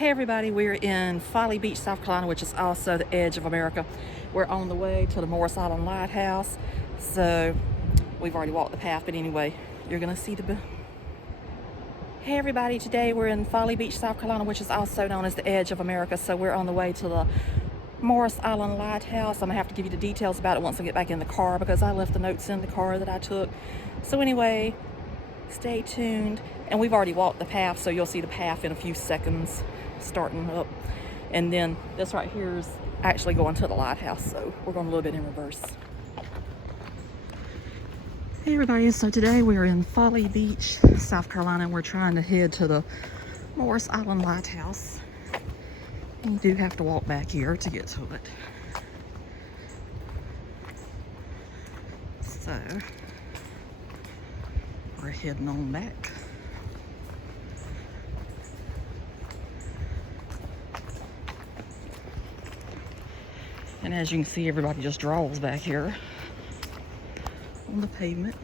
Hey everybody, we're in Folly Beach, South Carolina, which is also the edge of America. We're on the way to the Morris Island Lighthouse. So we've already walked the path, but anyway, you're gonna see the... Hey everybody, today we're in Folly Beach, South Carolina, which is also known as the edge of America. So we're on the way to the Morris Island Lighthouse. I'm gonna have to give you the details about it once I get back in the car because I left the notes in the car that I took. So anyway, stay tuned. And we've already walked the path, so you'll see the path in a few seconds starting up. And then this right here is actually going to the lighthouse, so we're going a little bit in reverse. Hey everybody, so today we're in Folly Beach, South Carolina, and we're trying to head to the Morris Island Lighthouse. You do have to walk back here to get to it. So we're heading on back. And as you can see, everybody just draws back here on the pavement.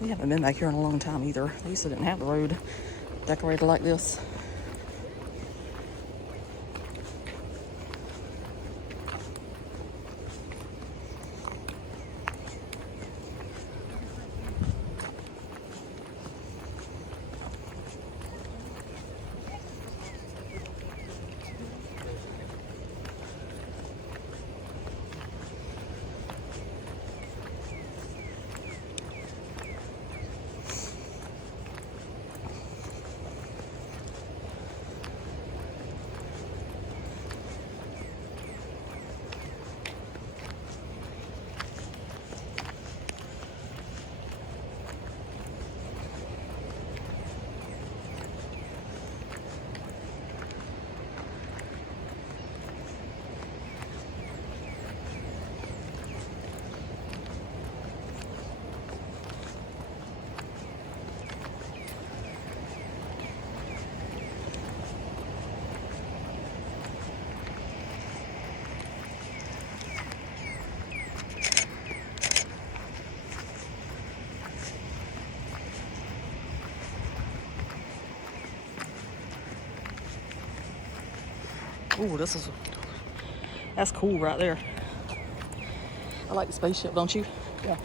We haven't been back here in a long time either. They used to didn't have the road decorated like this. Ooh, that's cool right there. I like the spaceship, don't you? Yeah.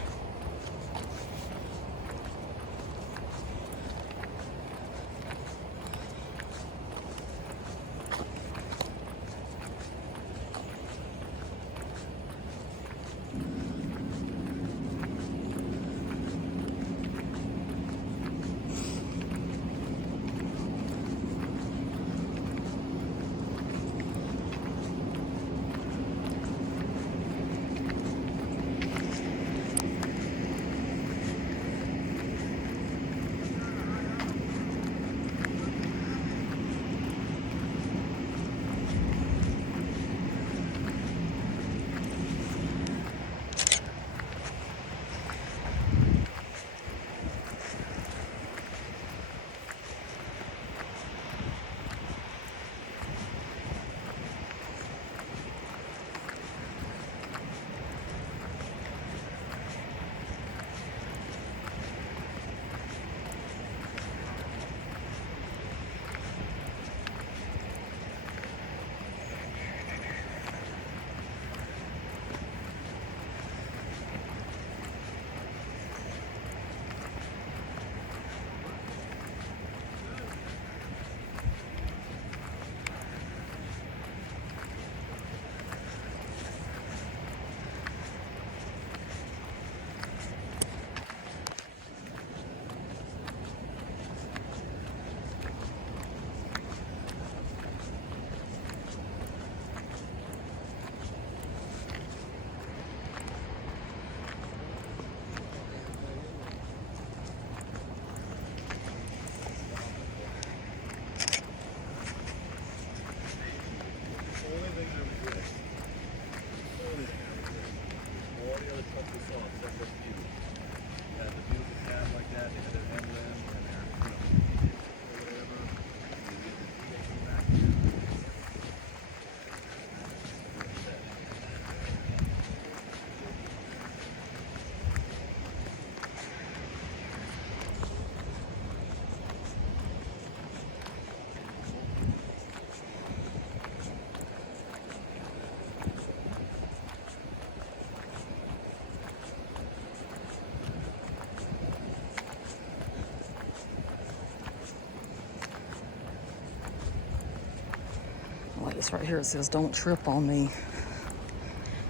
This right here, it says, "Don't trip on me."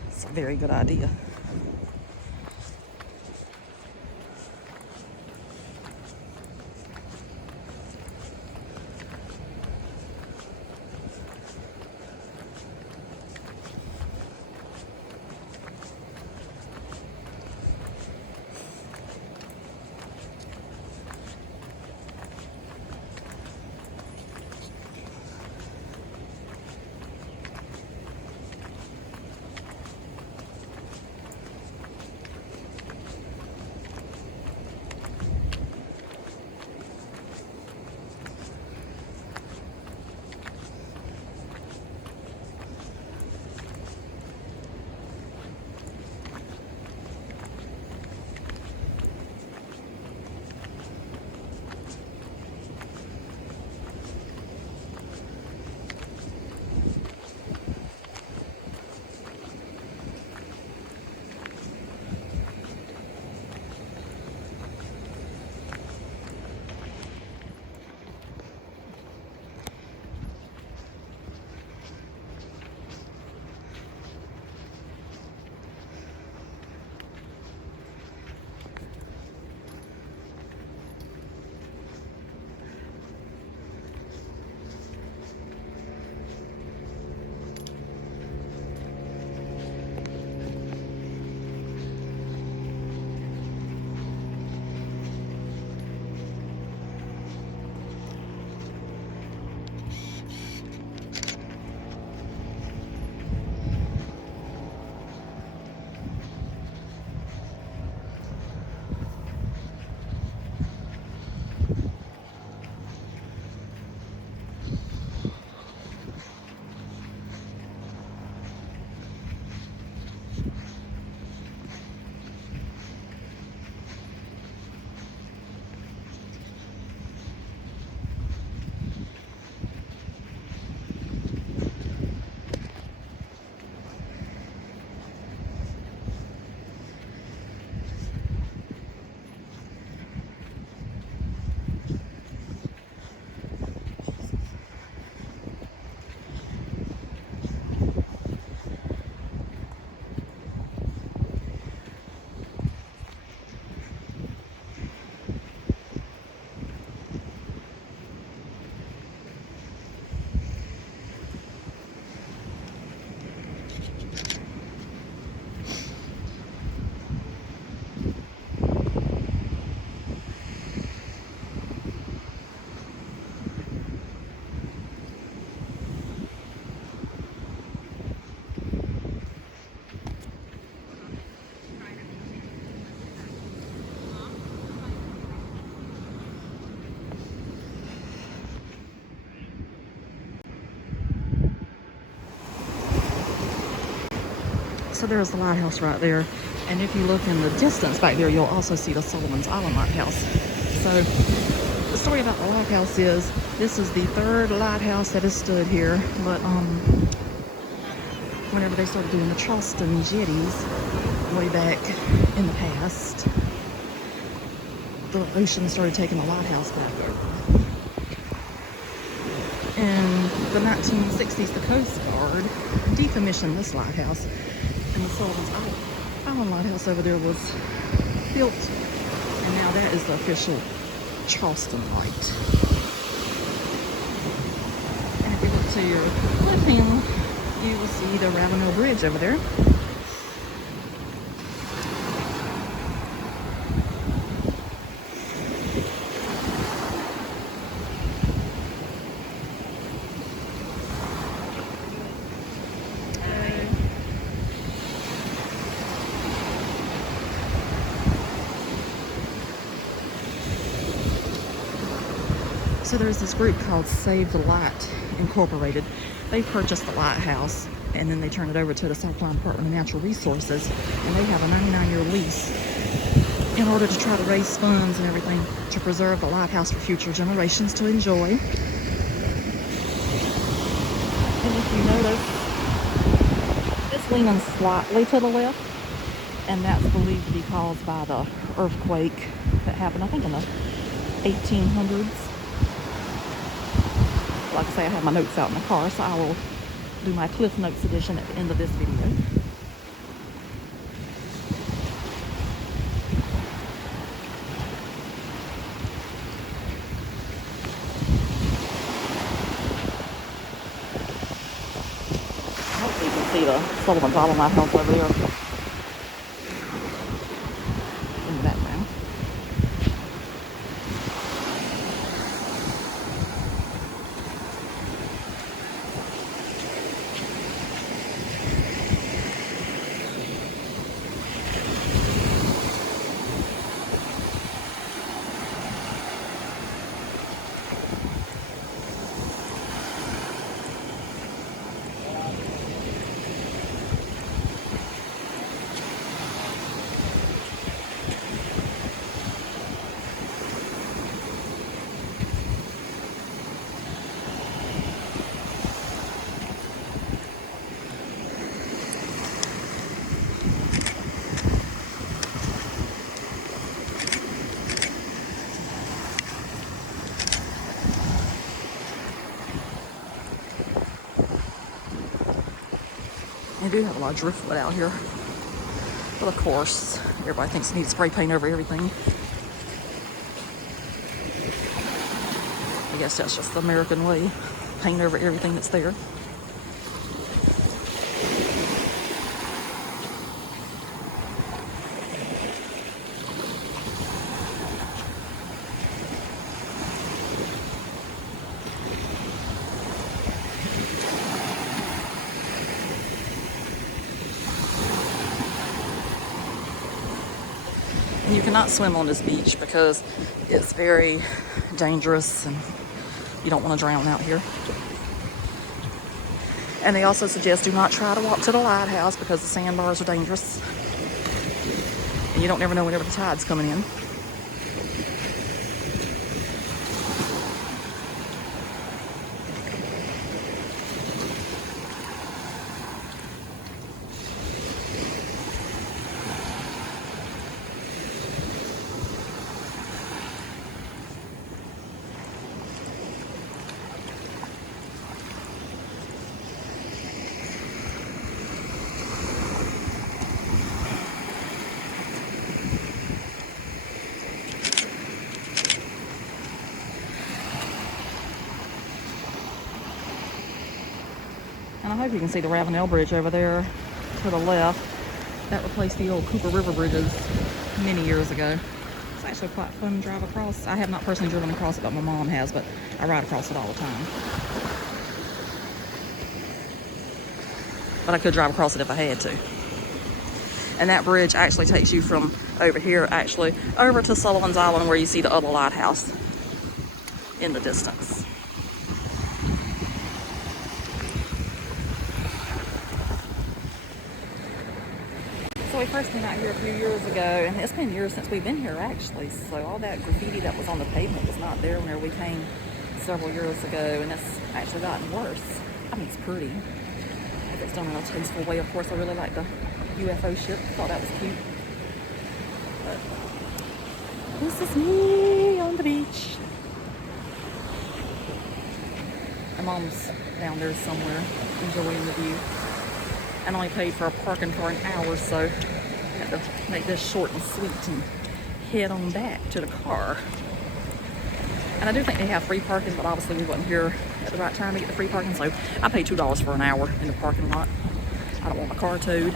It's a very good idea. So there's the lighthouse right there. And if you look in the distance back there, you'll also see the Sullivan's Island Lighthouse. So the story about the lighthouse is, this is the third lighthouse that has stood here. But whenever they started doing the Charleston jetties way back in the past, the ocean started taking the lighthouse back over. In the 1960s, the Coast Guard decommissioned this lighthouse, and the Sullivan's Island Lighthouse over there was built, and now that is the official Charleston light. And if you look to your left hand, you will see the Ravenel Bridge over there. So there's this group called Save the Light Incorporated. They purchased the lighthouse and then they turned it over to the South Carolina Department of Natural Resources, and they have a 99-year lease in order to try to raise funds and everything to preserve the lighthouse for future generations to enjoy. And if you notice, it's leaning slightly to the left, and that's believed to be caused by the earthquake that happened, I think, in the 1800s. Like I say, I have my notes out in the car, so I will do my Cliff Notes edition at the end of this video. Hopefully you can see the Sullivan's Island Lighthouse over there in the background. They do have a lot of driftwood out here. But of course, everybody thinks they need spray paint over everything. I guess that's just the American way. Paint over everything that's there. And you cannot swim on this beach because it's very dangerous and you don't want to drown out here. And they also suggest do not try to walk to the lighthouse because the sandbars are dangerous. And you don't never know whenever the tide's coming in. And I hope you can see the Ravenel Bridge over there to the left. That replaced the old Cooper River bridges many years ago. It's actually quite fun to drive across. I have not personally driven across it, but my mom has, but I ride across it all the time. But I could drive across it if I had to. And that bridge actually takes you from over here, actually, over to Sullivan's Island where you see the other lighthouse in the distance. So we first came out here a few years ago, and it's been years since we've been here actually. So all that graffiti that was on the pavement was not there whenever we came several years ago, and it's actually gotten worse. I mean, it's pretty. If it's done in a tasteful way, of course. I really like the UFO ship. Thought that was cute. But this is me on the beach. My mom's down there somewhere enjoying the view. And only paid for a parking for an hour, so I had to make this short and sweet and head on back to the car. And I do think they have free parking, but obviously we wasn't here at the right time to get the free parking, so I paid $2 for an hour in the parking lot. I don't want my car towed.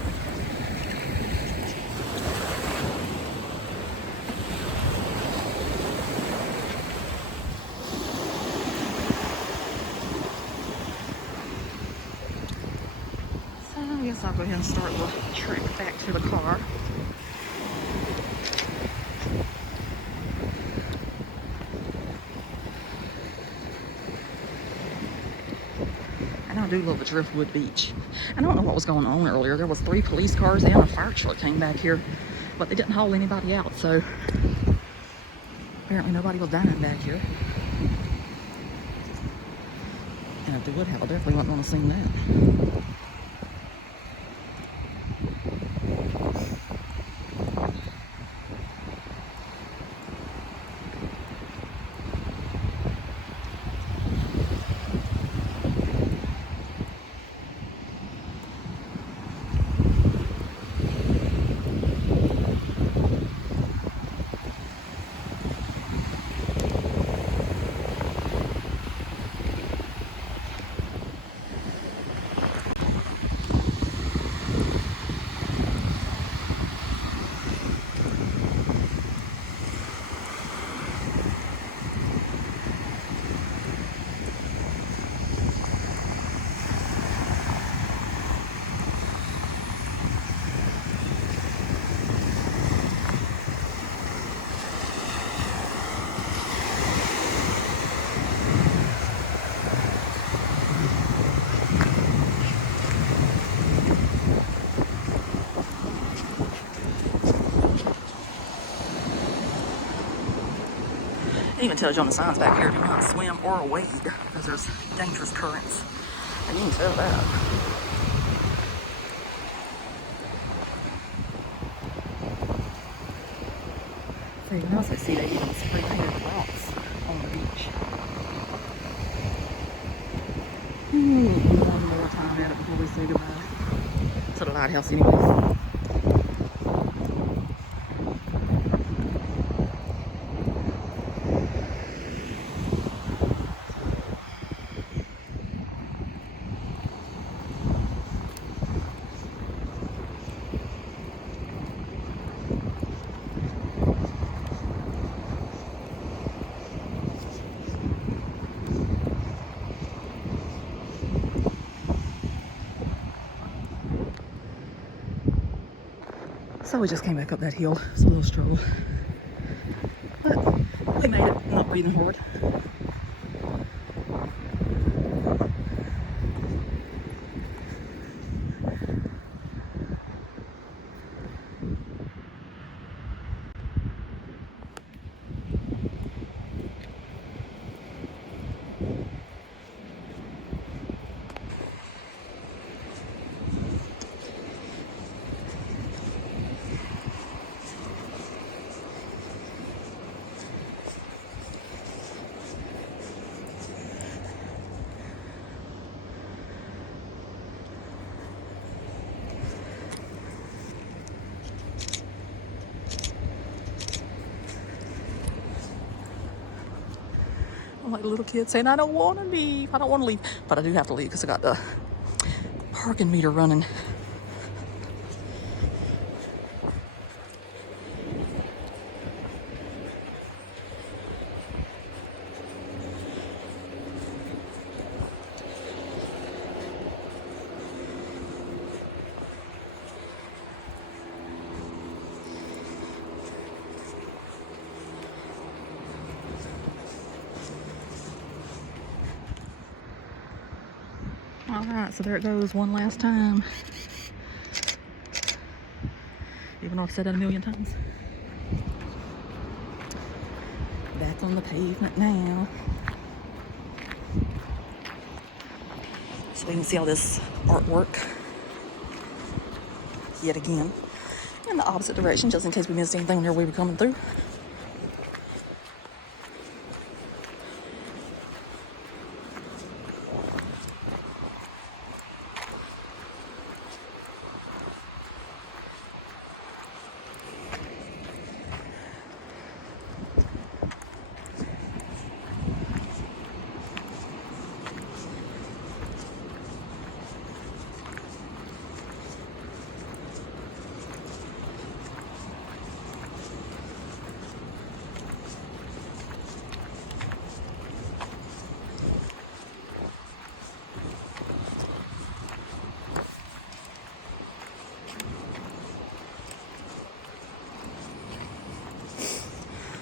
I guess I'll go ahead and start the trek back to the car. And I do love a driftwood beach. I don't know what was going on earlier. There was 3 police cars and a fire truck came back here, but they didn't haul anybody out, so apparently nobody was dying back here. And if they would have, I definitely wouldn't want to see that. Even tells you on the signs back here, do not swim or wade because there's dangerous currents. And you can tell that. So you can also see they even spray-painted rocks on the beach. One more time at it before we say goodbye to the lighthouse anyway. So we just came back up that hill. It's a little struggle. But we made it, not breathing hard. I'm like a little kid saying, I don't want to leave. I don't want to leave. But I do have to leave because I got the parking meter running. Alright, so there it goes one last time. Even though I've said that a million times. Back on the pavement now. So we can see all this artwork yet again in the opposite direction, just in case we missed anything whenever we were coming through.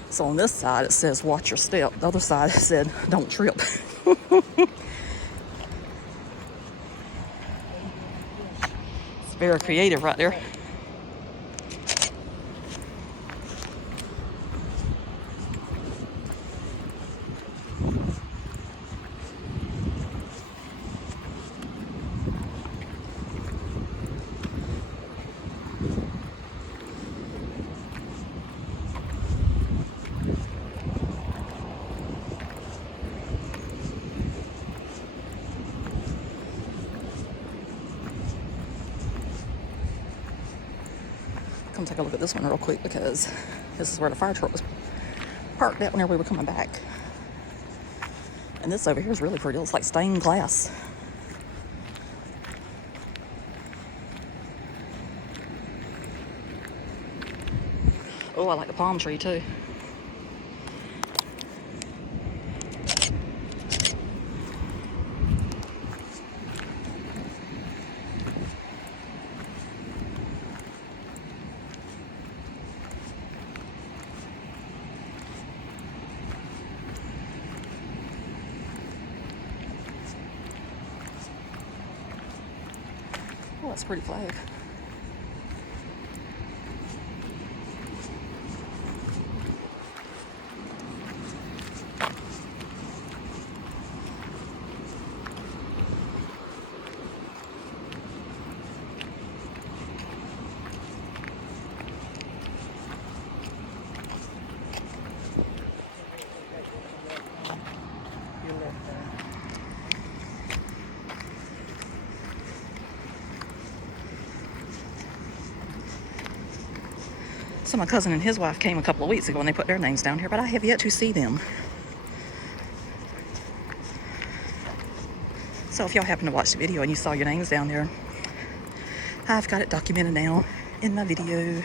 So on this side it says watch your step. The other side it said don't trip. It's very creative right there. Come take a look at this one real quick because this is where the fire truck was parked at whenever we were coming back. And this over here is really pretty. It's like stained glass. Oh, I like the palm tree too. Oh, that's a pretty flag. So my cousin and his wife came a couple of weeks ago and they put their names down here, but I have yet to see them. So if y'all happen to watch the video and you saw your names down there, I've got it documented now in my video.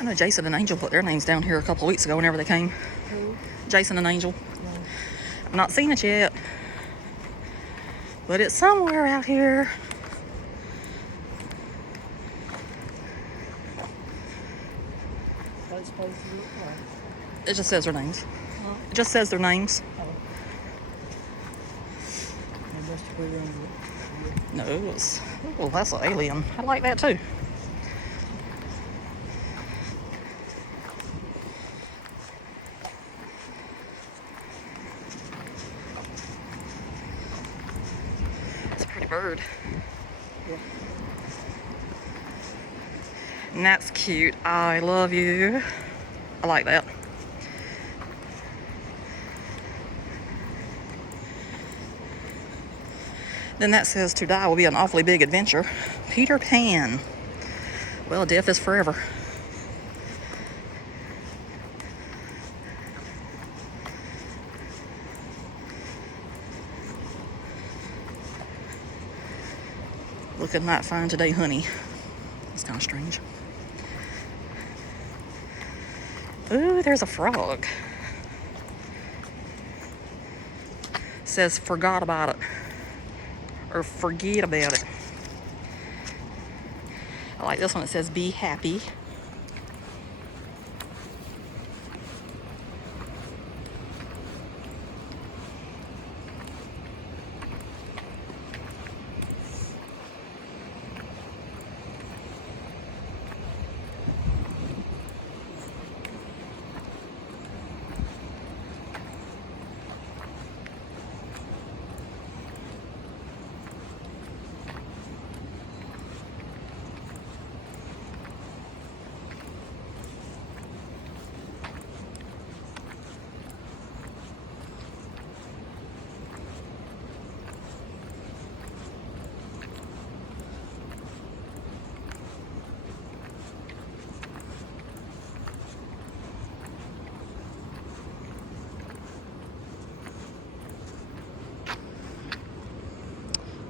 I know Jason and Angel put their names down here a couple of weeks ago whenever they came. Who? Jason and Angel. No. I've not seen it yet, but it's somewhere out here. What it's supposed to look like? It just says their names. Huh? It just says their names. Oh. I must have put it on No, it's, oh, that's an alien. I like that too. It's a pretty bird. Yeah. And that's cute. I love you. I like that. Then that says to die will be an awfully big adventure. Peter Pan. Well, death is forever. Looking might find today honey. It's kind of strange. Ooh, there's a frog. Says forgot about it. Or forget about it. I like this one. It says be happy.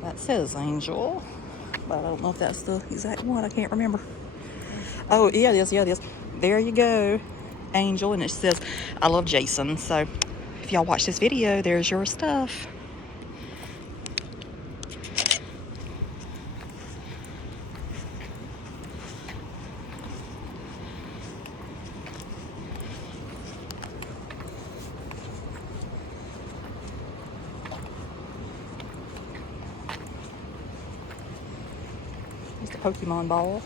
That says Angel, but I don't know if that's the exact one. I can't remember. Oh, yeah, it is. Yeah, it is. There you go, Angel. And it says, I love Jason. So if y'all watch this video, there's your stuff. It's the Pokemon ball.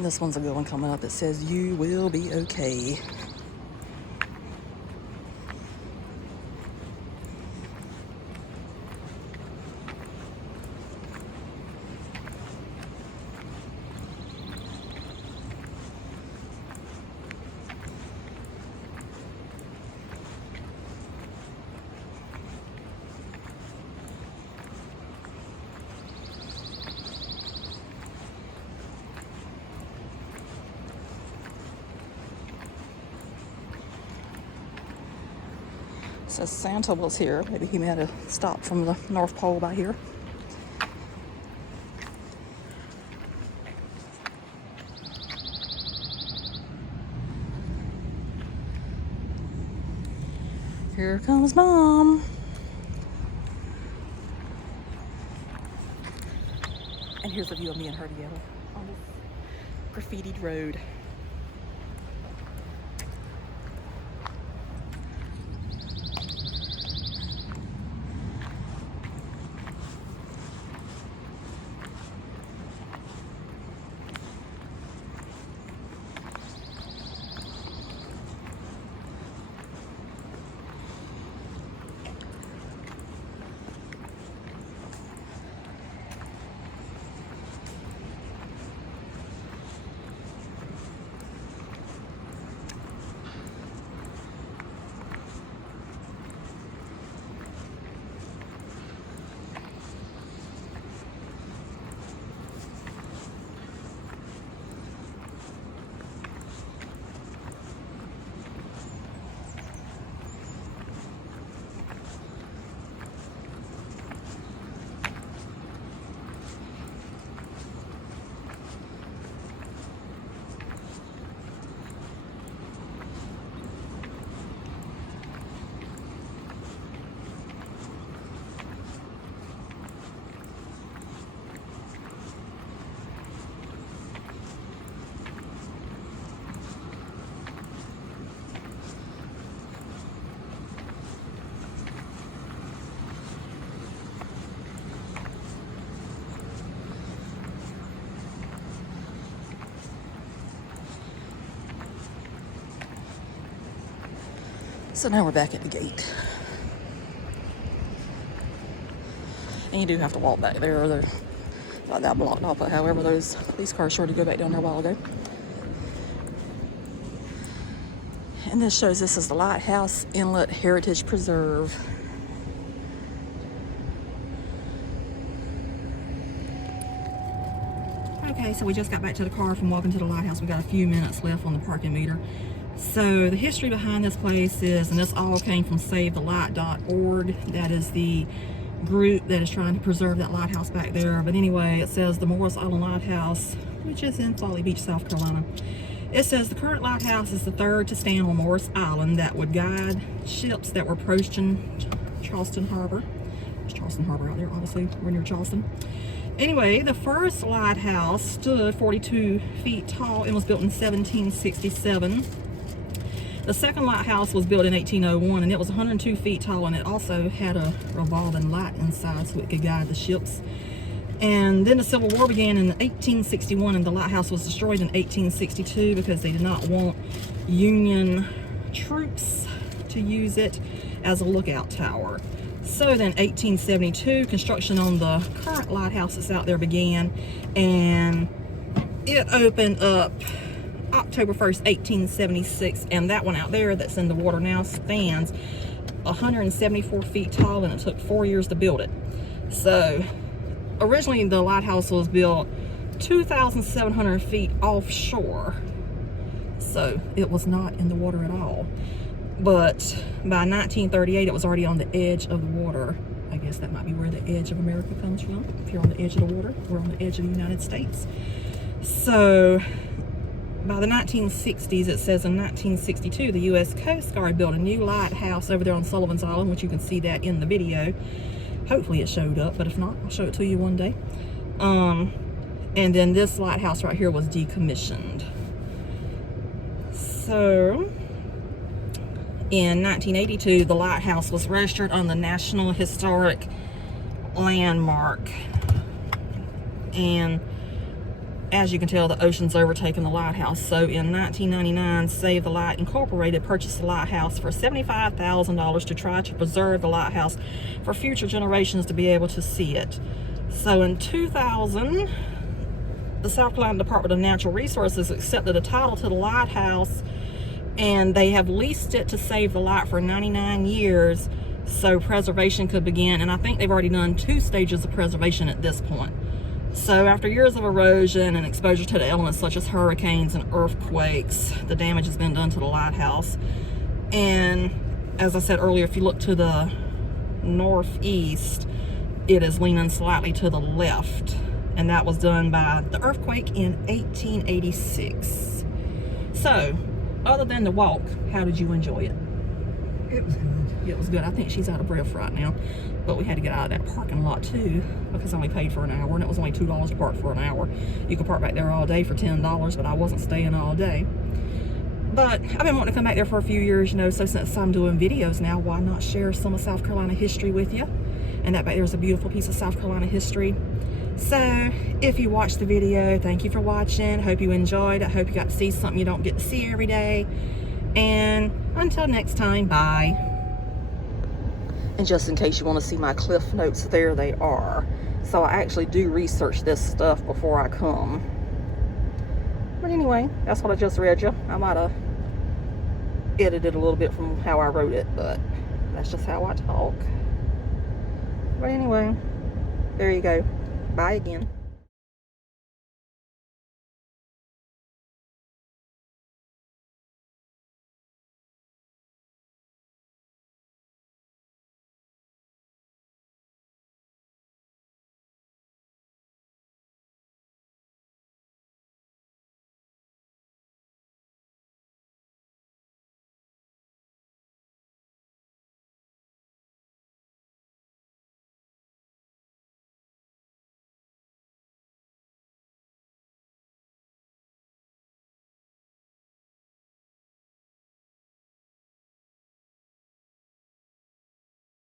And this one's a good one coming up that says, "You will be okay." Says Santa was here. Maybe he made a stop from the North Pole by here. Here comes Mom. And here's a view of me and her together on this graffitied road. So now we're back at the gate. And you do have to walk back there. They're like that blocked off. But however, those police cars sure to go back down there a while ago. And this shows this is the Lighthouse Inlet Heritage Preserve. Okay, so we just got back to the car from walking to the lighthouse. We got a few minutes left on the parking meter. So the history behind this place is, and this all came from SaveTheLight.org. That is the group that is trying to preserve that lighthouse back there. But anyway, it says the Morris Island Lighthouse, which is in Folly Beach, South Carolina. It says the current lighthouse is the third to stand on Morris Island that would guide ships that were approaching Charleston Harbor. There's Charleston Harbor out there, obviously. We're near Charleston. Anyway, the first lighthouse stood 42 feet tall and was built in 1767. The second lighthouse was built in 1801 and it was 102 feet tall, and it also had a revolving light inside so it could guide the ships. And then the Civil War began in 1861 and the lighthouse was destroyed in 1862 because they did not want Union troops to use it as a lookout tower. So then 1872, construction on the current lighthouse that's out there began, and it opened up October 1st, 1876, and that one out there that's in the water now stands 174 feet tall, and it took 4 years to build it. So originally the lighthouse was built 2,700 feet offshore, so it was not in the water at all. But by 1938 it was already on the edge of the water. I guess that might be where the edge of America comes from. If you're on the edge of the water, we're on the edge of the United States. So by the 1960s, it says in 1962, the U.S. Coast Guard built a new lighthouse over there on Sullivan's Island, which you can see that in the video. Hopefully it showed up, but if not, I'll show it to you one day. And then this lighthouse right here was decommissioned. So in 1982, the lighthouse was registered on the National Historic Landmark. And as you can tell, the ocean's overtaken the lighthouse. So in 1999, Save the Light Incorporated purchased the lighthouse for $75,000 to try to preserve the lighthouse for future generations to be able to see it. So in 2000, the South Carolina Department of Natural Resources accepted a title to the lighthouse, and they have leased it to Save the Light for 99 years so preservation could begin. And I think they've already done 2 stages of preservation at this point. So after years of erosion and exposure to the elements such as hurricanes and earthquakes, the damage has been done to the lighthouse. And as I said earlier, if you look to the northeast, it is leaning slightly to the left. And that was done by the earthquake in 1886. So, other than the walk, how did you enjoy it? It was good. It was good. I think she's out of breath right now, but we had to get out of that parking lot too because I only paid for an hour, and it was only $2 to park for an hour. You could park back there all day for $10, but I wasn't staying all day. But I've been wanting to come back there for a few years, you know, so since I'm doing videos now, why not share some of South Carolina history with you? And that back there is a beautiful piece of South Carolina history. So if you watched the video, thank you for watching. Hope you enjoyed. I hope you got to see something you don't get to see every day. And until next time, bye. And just in case you want to see my cliff notes, there they are. So I actually do research this stuff before I come. But anyway, that's what I just read you. I might have edited a little bit from how I wrote it, but that's just how I talk. But anyway, there you go. Bye again.